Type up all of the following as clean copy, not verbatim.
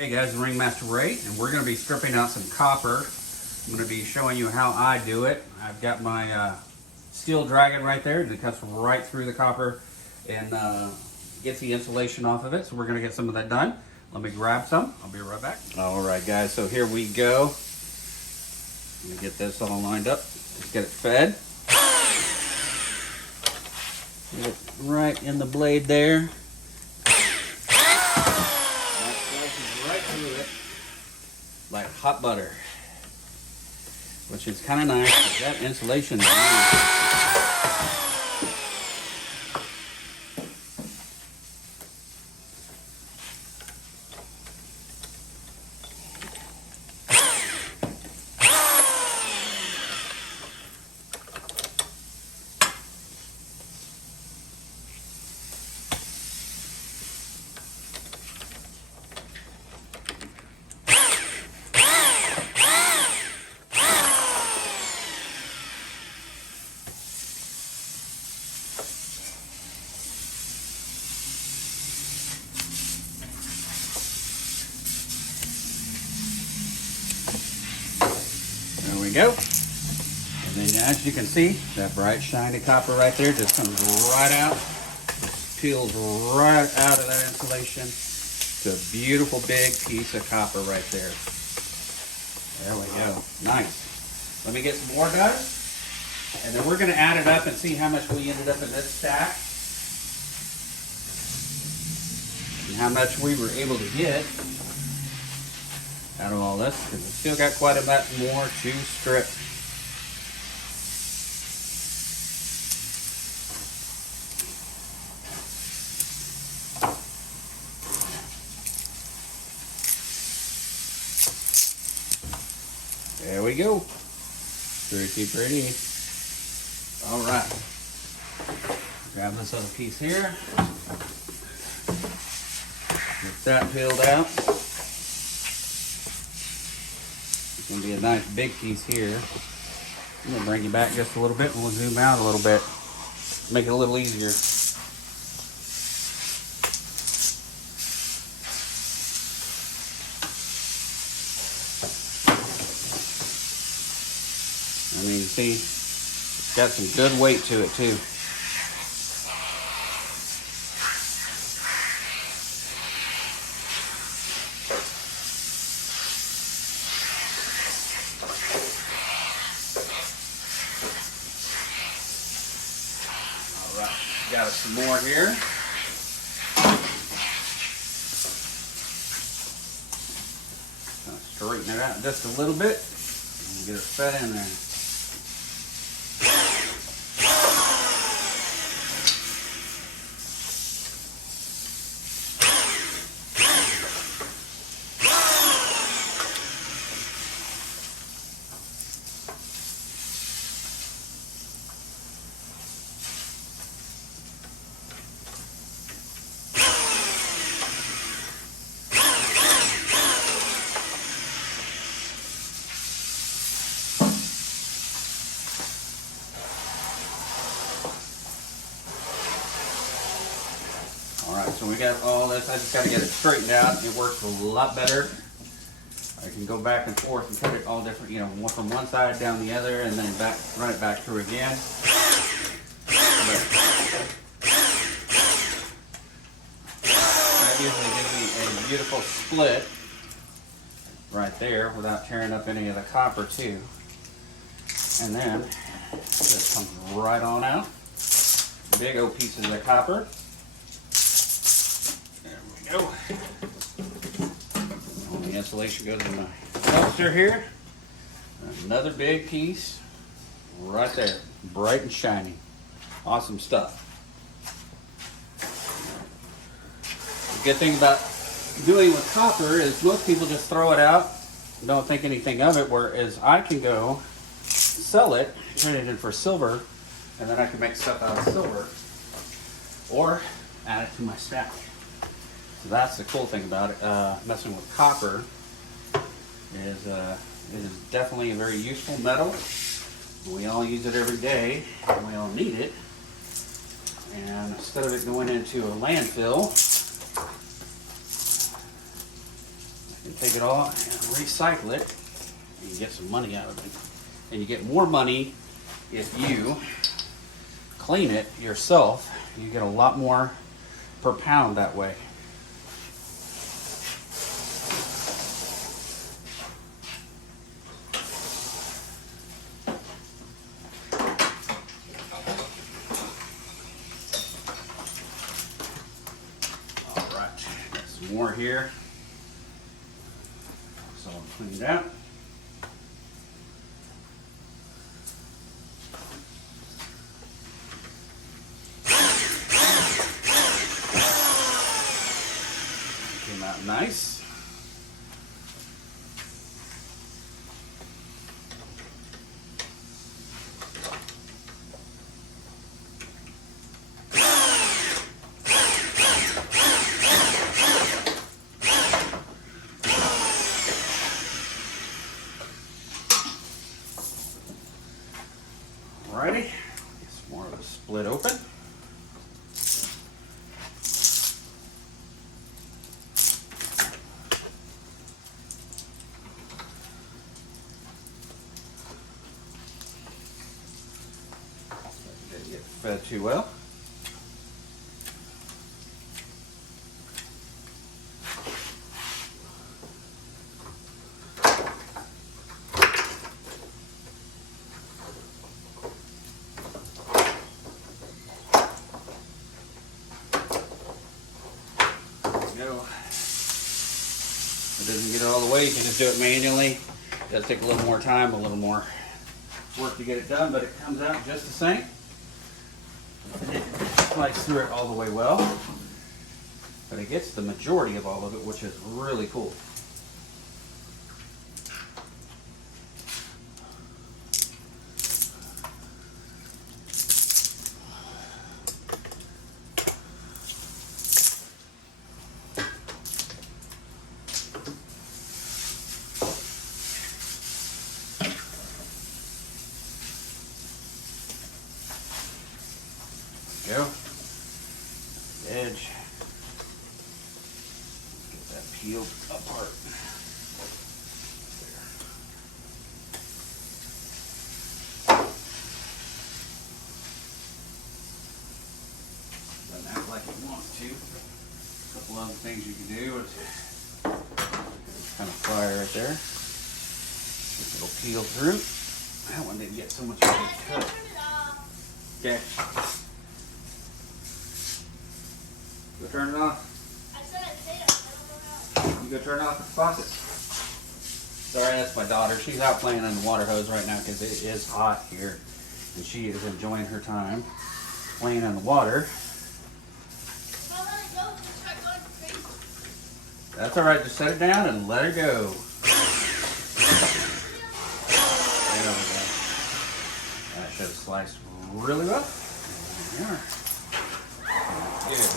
Hey guys, Ringmaster Ray, and we're going to be stripping out some copper. I'm going to be showing you how I do it. I've got my Steel Dragon right there, and it cuts right through the copper and gets the insulation off of it. So we're going to get some of that done. Let me grab some. I'll be right back. All right, guys, so here we go. Let me get this all lined up. Let's get it fed. Get it right in the blade there. Right through it like hot butter, which is kind of nice. That insulation is nice. There we go. And then as you can see, that bright shiny copper right there just comes right out, peels right out of that insulation. It's a beautiful big piece of copper right there. There we go. Nice. Let me get some more done. And then we're going to add it up and see how much we ended up in this stack. And how much we were able to get out of all this, because we still got quite a bit more to strip. There we go. Pretty pretty. All right. Grab this other piece here. Get that peeled out. Gonna be a nice big piece here. I'm gonna bring you back just a little bit and we'll zoom out a little bit. Make it a little easier. I mean, see, it's got some good weight to it too. Got us some more here. Straighten it out just a little bit and get it fed in there. Alright, so we got all this. I just got to get it straightened out. It works a lot better. I can go back and forth and cut it all different, one from one side down the other and then run it back through again. But that usually gives me a beautiful split right there without tearing up any of the copper too. And then just comes right on out. Big old pieces of copper. There we go. All the insulation goes in my dumpster here. Another big piece right there. Bright and shiny. Awesome stuff. The good thing about doing with copper is most people just throw it out, don't think anything of it, whereas I can go sell it, turn it in for silver, and then I can make stuff out of silver or add it to my stack. So that's the cool thing about it. Messing with copper is it is definitely a very useful metal. We all use it every day, and we all need it. And instead of it going into a landfill, and take it all and recycle it and get some money out of it. And you get more money if you clean it yourself. You get a lot more per pound that way. All right, got some more here. So I'll clean it out. Came out nice. Alrighty, it's more of a split open. Didn't get fed too well. Go. It doesn't get it all the way. You can just do it manually. It does take a little more time, a little more work to get it done, but it comes out just the same. And it slides through it all the way well, but it gets the majority of all of it, which is really cool. Go. Edge. Get that peeled apart. There. Doesn't act like it wants to. A couple other things you can do is kind of fry right there. It'll peel through. That one didn't get so much of a cut. Okay. Go turn it off. I said I'd say it. I don't know how. You go turn off the faucet. Sorry, that's my daughter. She's out playing on the water hose right now because it is hot here. And she is enjoying her time playing in the water. If I let it go, it's gonna start going crazy. That's alright, just set it down and let her go. There we go. That should have sliced really well. There we are. Good.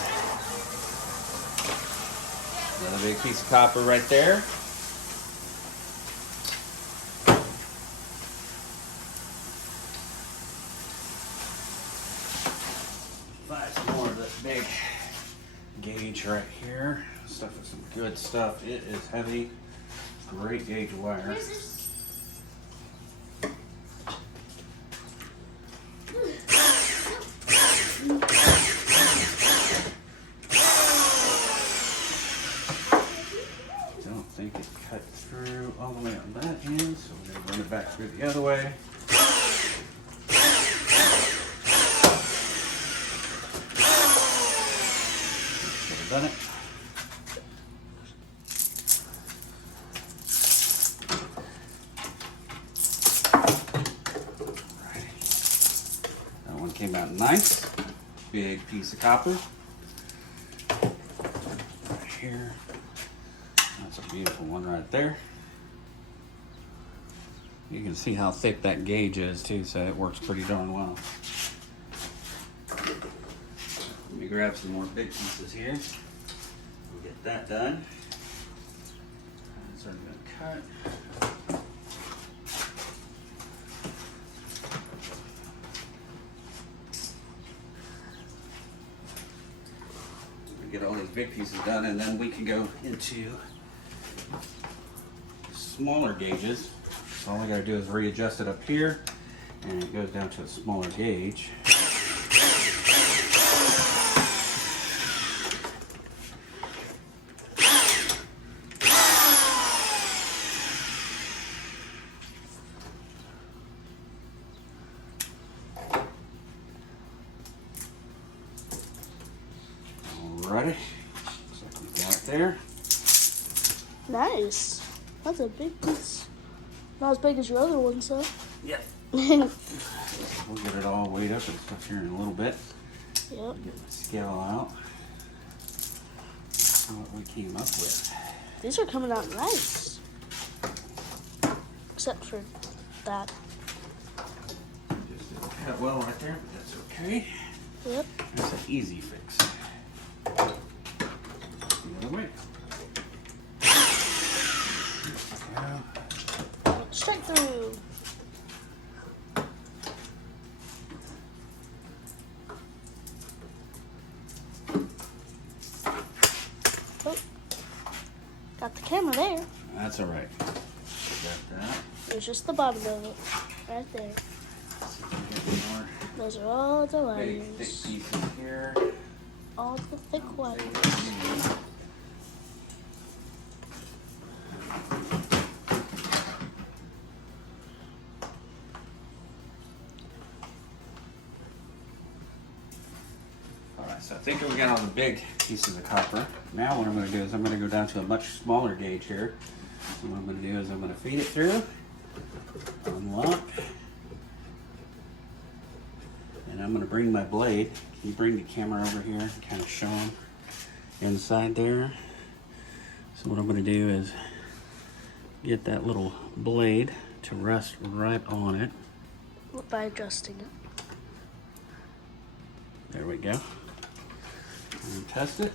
Another big piece of copper right there. Buy some more of this big gauge right here. Stuff is some good stuff. It is heavy. Great gauge wire. Where's this? Don't think it cut through all the way on that end, so we're going to run it back through the other way. Should have done it. That one came out nice. Big piece of copper. Right here. That's a beautiful one right there. You can see how thick that gauge is too, so it works pretty darn well. Let me grab some more big pieces here. We'll get that done. That's already been cut. We get all these big pieces done, and then we can go into smaller gauges. So all I gotta do is readjust it up here, and it goes down to a smaller gauge. Alrighty, so we got it there. Nice. That's a big piece. Not as big as your other one, so. Yep. Yep. We'll get it all weighed up and stuff here in a little bit. Get the scale out. See what we came up with. These are coming out nice. Except for that. Just didn't cut well right there, but that's okay. Yep. That's an easy fix. The other way. Straight through. Oh. Got the camera there. That's all right. Got that. There's just the bottom of it. Right there. Let's see if we can get more Those are all the big, thick wires. pieces here. All the thick wires. Alright, so I think we got all the big pieces of copper. Now what I'm going to do is I'm going to go down to a much smaller gauge here. So what I'm going to do is I'm going to feed it through, unlock, and I'm going to bring my blade. Can you bring the camera over here and kind of show them inside there? So what I'm going to do is get that little blade to rest right on it. By adjusting it. There we go. And test it.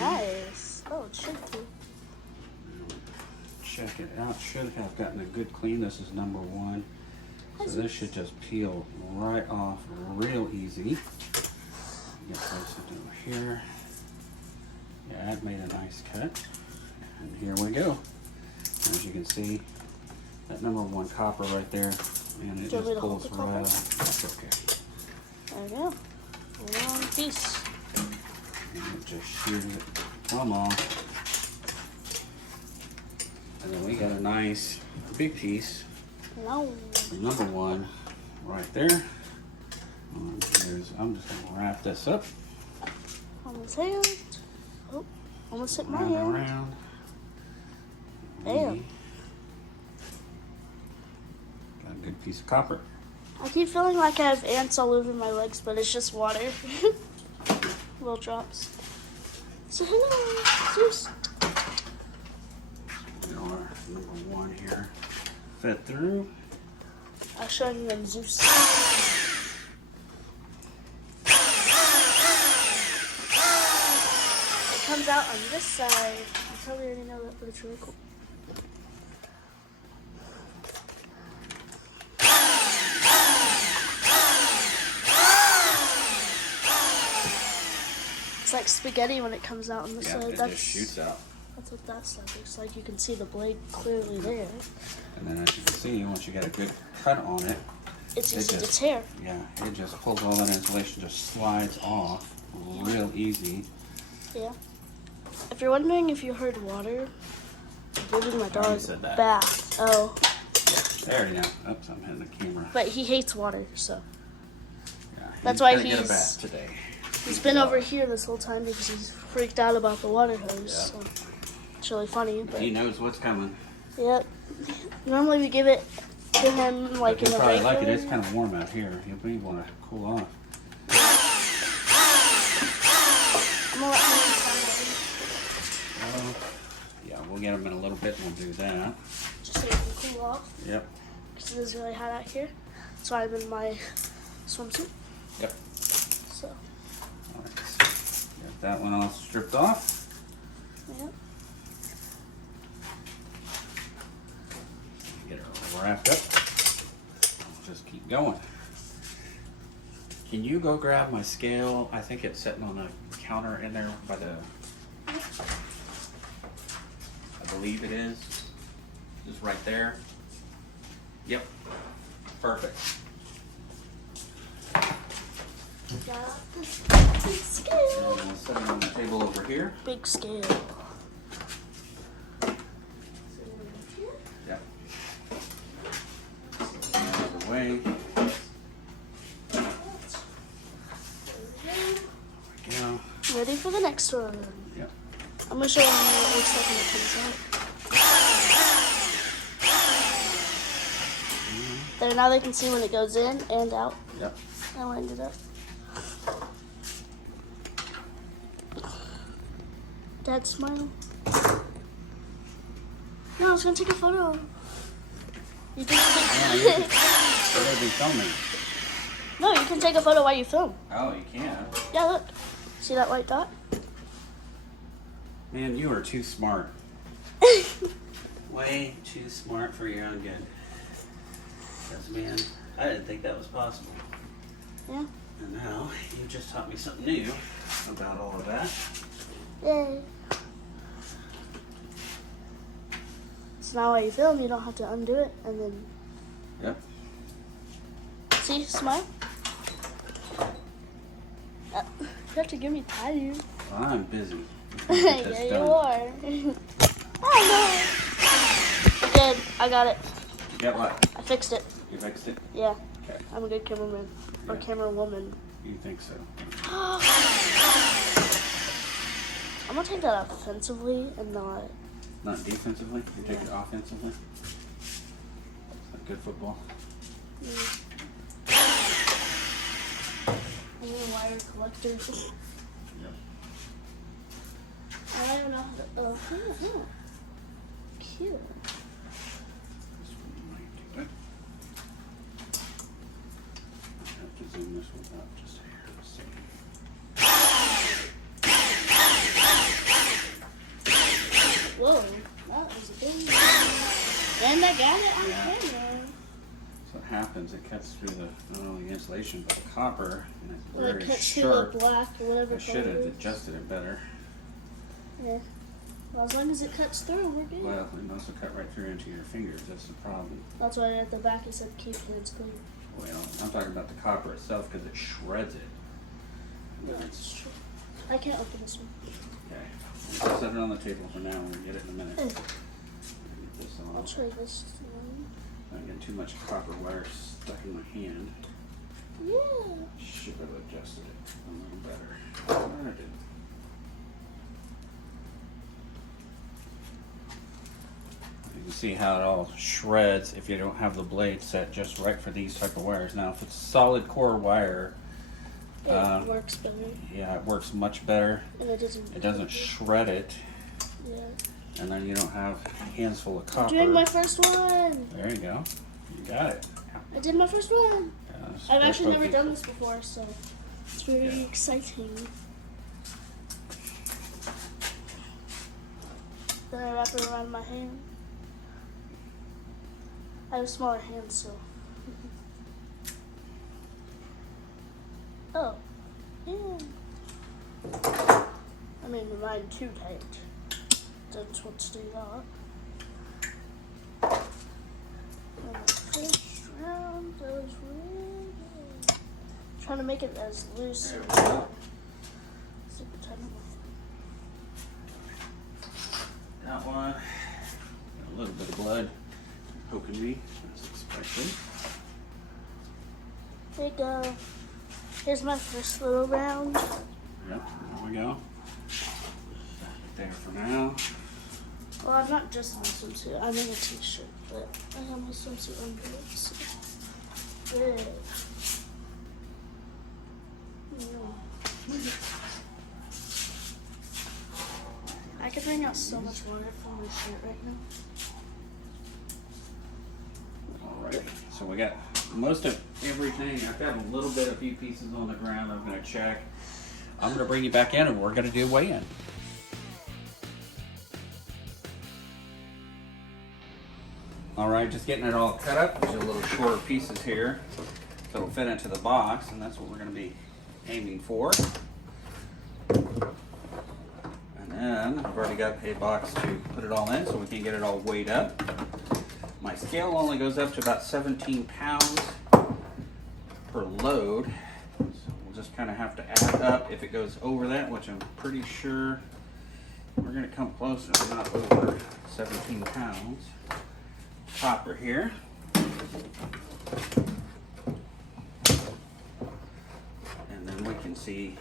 Nice. Oh, it should be. Check it out. Should have gotten a good clean. This is number one. So this should just peel right off real easy. Get this over here. Yeah, it made a nice cut. And here we go. As you can see, that number one copper right there, and it Do you want me just to hold pulls the right copper? off. That's okay. There we go. Long piece. And it just shears it plumb off. And then we got a nice big piece. No. The number one right there. I'm just gonna wrap this up. On his hand. Oh, almost hit my Round and hand. round. Damn. Got a good piece of copper. I keep feeling like I have ants all over my legs, but it's just water. Little drops. So hello, Zeus. We got our number one here. Fed through. I'll show you them Zeus. It comes out on this side. You probably already know that, but it's really cool. It's like spaghetti when it comes out on the Yeah, side. it just shoots out. That's what that side looks like. You can see the blade clearly there. And then as you can see, once you get a good cut on it, It's It easy to just- tear. yeah, it just pulls all that insulation, just slides off real easy. Yeah. If you're wondering if you heard water, I'm giving my I already dog said a that. bath. Oh, There you go. Oops, I'm hitting the camera. but he hates water, so Yeah, That's he's why gonna get a he's- bath today. he's been over here this whole time because he's freaked out about the water hose. So it's really funny, but He knows what's coming. yep. Normally we give it to him like He'll in a probably regular. like it. It's kind of warm out here. He'll be want to cool off. I'm gonna let him inside Yeah, we'll get him in a little bit and we'll do that. just so he can cool off Yep. because it is really hot out here. That's why I'm in my swimsuit. Yep. So All right. Got that one all stripped off. yep. Get her wrapped up. We'll just keep going. Can you go grab my scale? I think it's sitting on the counter in there by the. I believe it is. Just right there. Yep. Perfect. Got this big And scale. I'll set it on the table over here. Big scale. Yep. Out of the way. Yeah. Ready for the next one. Yep. I'm gonna show you what it looks like when it comes out. There, now they can see when it goes in and out. Yep. I lined it up. Dad, smile. No, I was gonna take a photo. You can Yeah, you take. should be filming. No, you can take a photo while you film. Oh, you can. Yeah, look. See that white dot? Man, you are too smart. Way too smart for your own good. Because, man, I didn't think that was possible. Yeah. And now, you just taught me something new about all of that. Yay. So now while you film, you don't have to undo it and then. Yep. See, smile. You have to give me time. Well, I'm busy. Let's get this Yeah, you done. are. Oh no. Good. I got it. You got what? I fixed it. You fixed it? Yeah. Okay. I'm a good cameraman. Or Yeah. camera woman. You think so? I'm gonna take that offensively and not. Not defensively? You take it offensively? Is that good football? I'm a wire collector. Yep. I don't know how to. Oh, yeah. Cute. This one might do it. I have to zoom this one up just a hair. Let's see. Whoa, that was a big one. And I got it on Yeah. camera. So what happens, it cuts through the not only the insulation but the copper, and it's When very it cuts through sharp. the black or whatever I should color have it is. adjusted it better. Yeah. Well, as long as it cuts through, we're good. Well, it must have cut right through into your fingers. That's the problem. That's why at the back it said keep hands clean. Well, I'm talking about the copper itself because it shreds it. But That's it's- true. I can't open this one. Okay. I'll set it on the table for now. We'll get it in a minute. Eh. Get this I'll on. try this one. Not getting too much copper wire stuck in my hand. Yeah. Should have adjusted it a little better. I did. You can see how it all shreds if you don't have the blade set just right for these type of wires. Now, if it's solid core wire, It works better. yeah, it works much better. And it doesn't. It doesn't shred it, Yeah. and then you don't have hands full of copper. Doing my first one. There you go. You got it. I did my first one. It's I've real actually never pokey. done this before, so it's very Yeah. exciting. Then I wrap it around my hand. I have smaller hands, so. Oh, yeah. I mean, mine too tight. That's what's do that. And the first round goes really good. Trying to make it as loose. There we go. Super tight. That one. Got a little bit of blood poking me, as expected. There you go. Here's my first little round. Yep, there we go. There for now. Well, I'm not just in a swimsuit. I'm in a t-shirt, but I have my swimsuit under it. So. Good. Yeah. I could bring out so much water from my shirt right now. Alright, so we got most of everything. I've got a little bit, a few pieces on the ground I'm going to check. I'm going to bring you back in and we're going to do weigh-in. Alright, just getting it all cut up. These are little shorter pieces here. So it'll fit into the box, and that's what we're going to be aiming for. And then I've already got a box to put it all in so we can get it all weighed up. My scale only goes up to about 17 pounds per load. So we'll just kind of have to add up if it goes over that, which I'm pretty sure we're going to come closer, not over 17 pounds. Copper here. And then we can see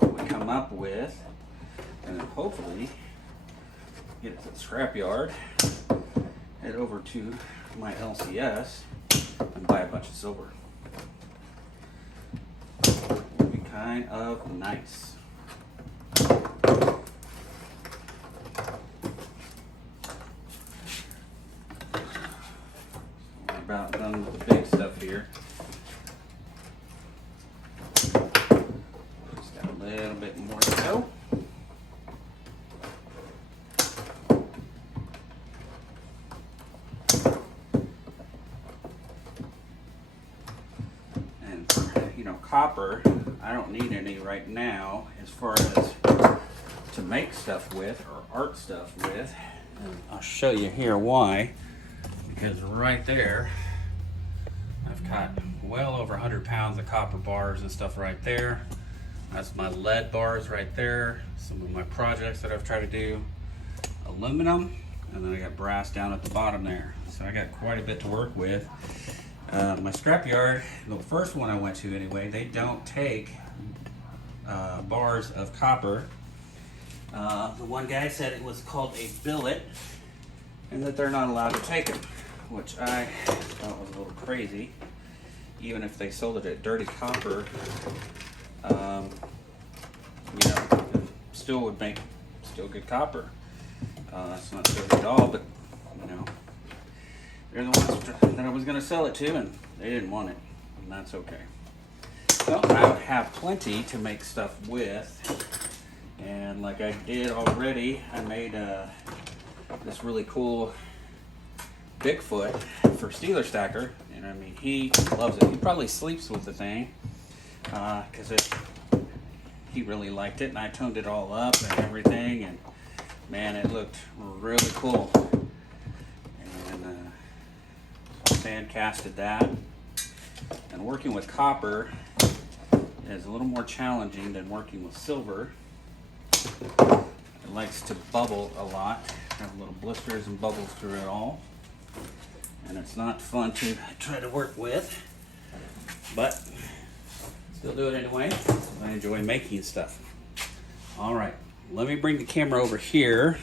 what we come up with, and then hopefully get it to the scrapyard, head over to my LCS and buy a bunch of silver. Would be kind of nice. We're about done with the big stuff here. Just got a little bit more to go. And you know, copper, I don't need any right now as far as to make stuff with or art stuff with. And I'll show you here why. Because right there, I've got well over 100 pounds of copper bars and stuff right there. That's my lead bars right there. Some of my projects that I've tried to do. Aluminum, and then I got brass down at the bottom there. So I got quite a bit to work with. My scrapyard, the first one I went to anyway, they don't take bars of copper. The one guy said it was called a billet, and that they're not allowed to take them, which I thought was a little crazy. Even if they sold it at Dirty Copper, you know, it still would make still good copper. It's not dirty at all, but you know, they're the ones that I was going to sell it to, and they didn't want it, and that's okay. So I have plenty to make stuff with, and like I did already, I made this really cool Bigfoot for Steeler Stacker, and I mean, he loves it. He probably sleeps with the thing because he really liked it, and I toned it all up and everything, and man, it looked really cool. And sand casted that, and working with copper is a little more challenging than working with silver. It likes to bubble a lot, have little blisters and bubbles through it all, and it's not fun to try to work with, but still do it anyway. I enjoy making stuff. All right, let me bring the camera over here.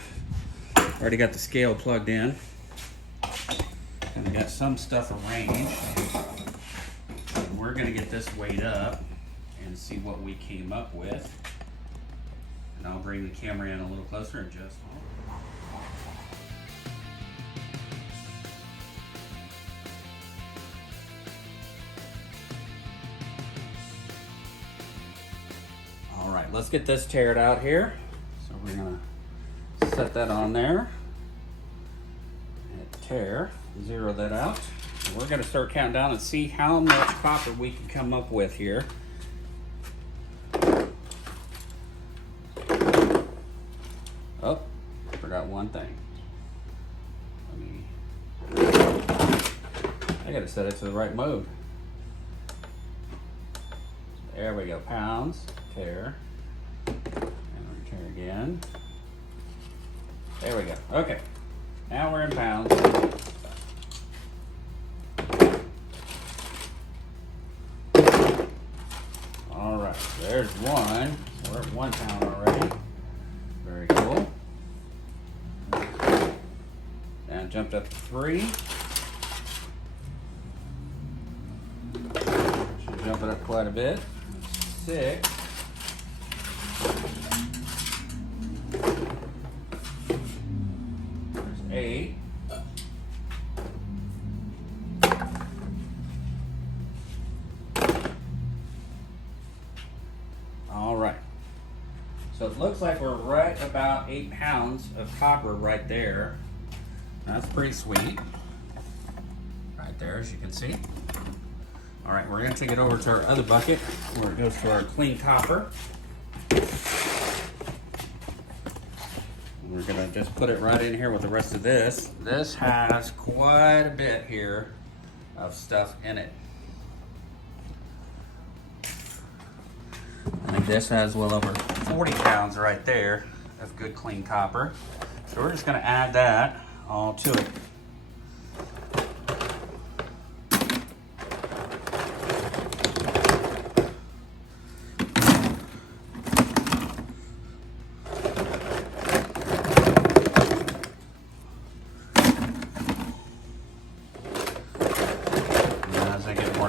Already got the scale plugged in, and I got some stuff arranged. And we're gonna get this weighed up and see what we came up with. And I'll bring the camera in a little closer in just a moment. All right, let's get this tared out here. So we're gonna set that on there. Hit tear, zero that out. And we're gonna start counting down and see how much copper we can come up with here. Oh, forgot one thing. I gotta set it to the right mode. There we go, pounds, tear, and tear again. There we go, okay. Now we're in pounds. All right, there's one. So we're at 1 pound already. Very cool. And jumped up to 3. Should jump it up quite a bit. 6. There's 8. All right. So it looks like we're right about 8 pounds of copper right there. That's pretty sweet. Right there, as you can see. All right, we're gonna take it over to our other bucket where it goes to our clean copper. We're gonna just put it right in here with the rest of this. This has quite a bit here of stuff in it. I think this has well over 40 pounds right there of good clean copper. So we're just gonna add that all to it.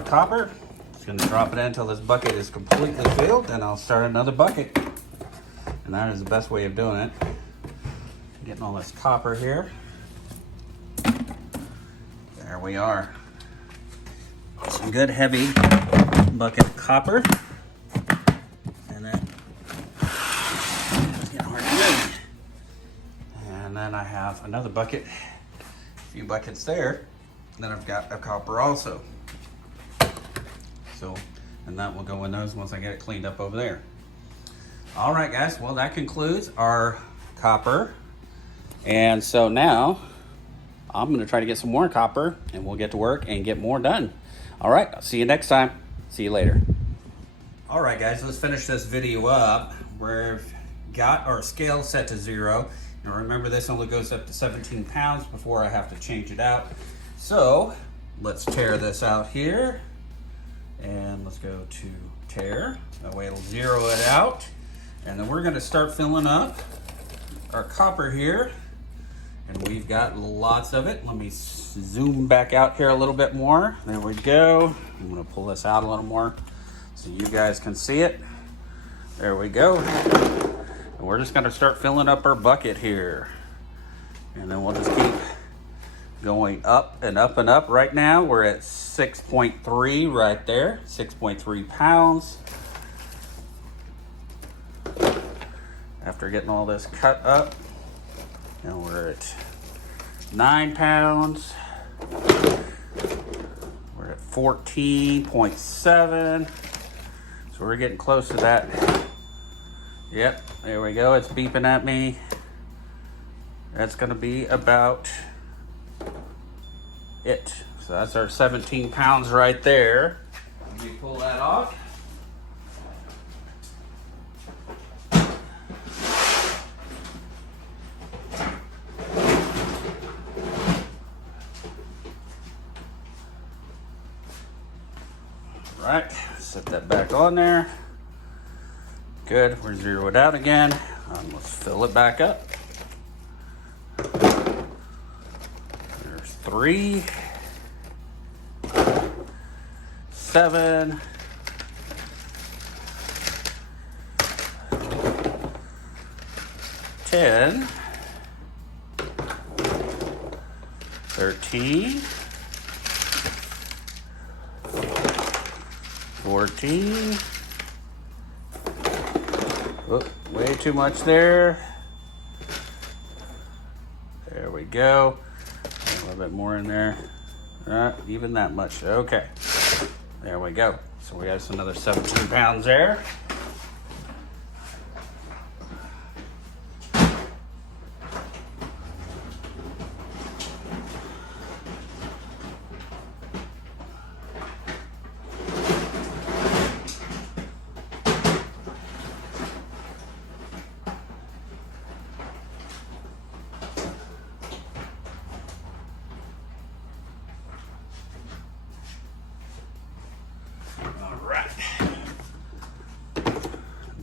Copper. Just going to drop it in until this bucket is completely filled, then I'll start another bucket. And that is the best way of doing it. Getting all this copper here. There we are. Some good heavy bucket of copper. And then it's getting hard to move. And then I have another bucket, a few buckets there. And then I've got a copper also. So, and that will go in those once I get it cleaned up over there. All right, guys, well, that concludes our copper. And so now I'm gonna try to get some more copper and we'll get to work and get more done. All right, I'll see you next time. See you later. All right, guys, let's finish this video up. We've got our scale set to 0. Now remember, this only goes up to 17 pounds before I have to change it out. So let's tear this out here. And let's go to tear. That way it'll zero it out. And then we're gonna start filling up our copper here. And we've got lots of it. Let me zoom back out here a little bit more. There we go. I'm gonna pull this out a little more so you guys can see it. There we go. And we're just gonna start filling up our bucket here. And then we'll just keep going up and up and up. Right now we're at 6.3 right there, 6.3 pounds. After getting all this cut up, now we're at 9 pounds. We're at 14.7. So we're getting close to that. Yep, there we go. It's beeping at me. That's gonna be about it. So that's our 17 pounds right there. Let me pull that off. All right, set that back on there. Good, we're zero it out again. Let's fill it back up. There's 3, 7, 10, 13, 14. Oh, way too much there. There we go. A little bit more in there. Not even that much. Okay. There we go. So we have another 17 pounds there.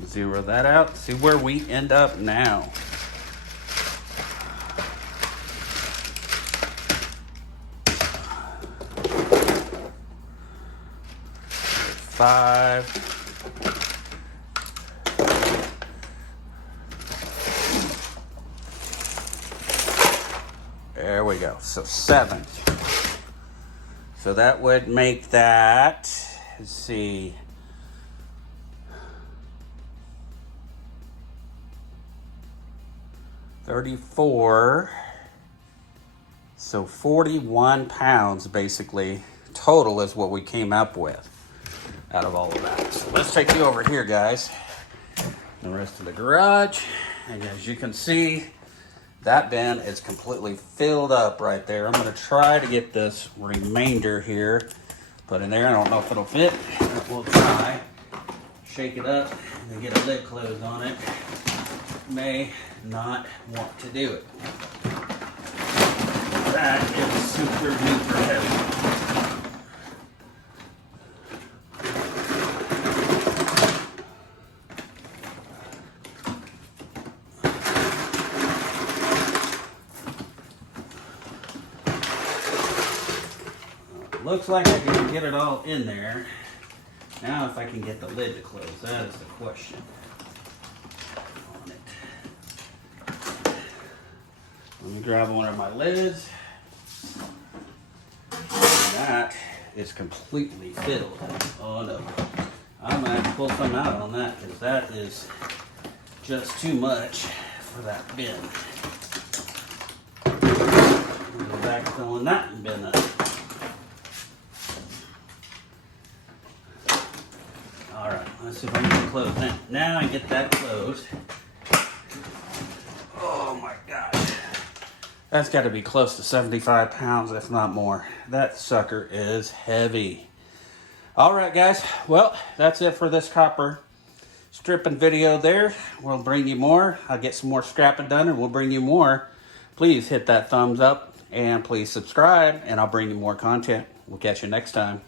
Zero that out. See where we end up now. 5. There we go. So 7. So that would make that, let's see, 34. So 41 pounds basically total is what we came up with out of all of that. So let's take you over here, guys. The rest of the garage. And as you can see, that bin is completely filled up right there. I'm going to try to get this remainder here put in there. I don't know if it'll fit, but we'll try. Shake it up and get a lid closed on it. May not want to do it. That is super duper heavy. Looks like I can get it all in there. Now if I can get the lid to close, that is the question on it. Let me grab one of my lids. And that is completely filled. Oh no. I'm gonna have to pull some out on that because that is just too much for that bin. We'll go back filling that bin up. Alright, let's see if I can get it closed now. Now I get that closed. Oh my gosh. That's got to be close to 75 pounds, if not more. That sucker is heavy. Alright guys, well, that's it for this copper stripping video there. We'll bring you more. I'll get some more scrapping done and we'll bring you more. Please hit that thumbs up and please subscribe and I'll bring you more content. We'll catch you next time.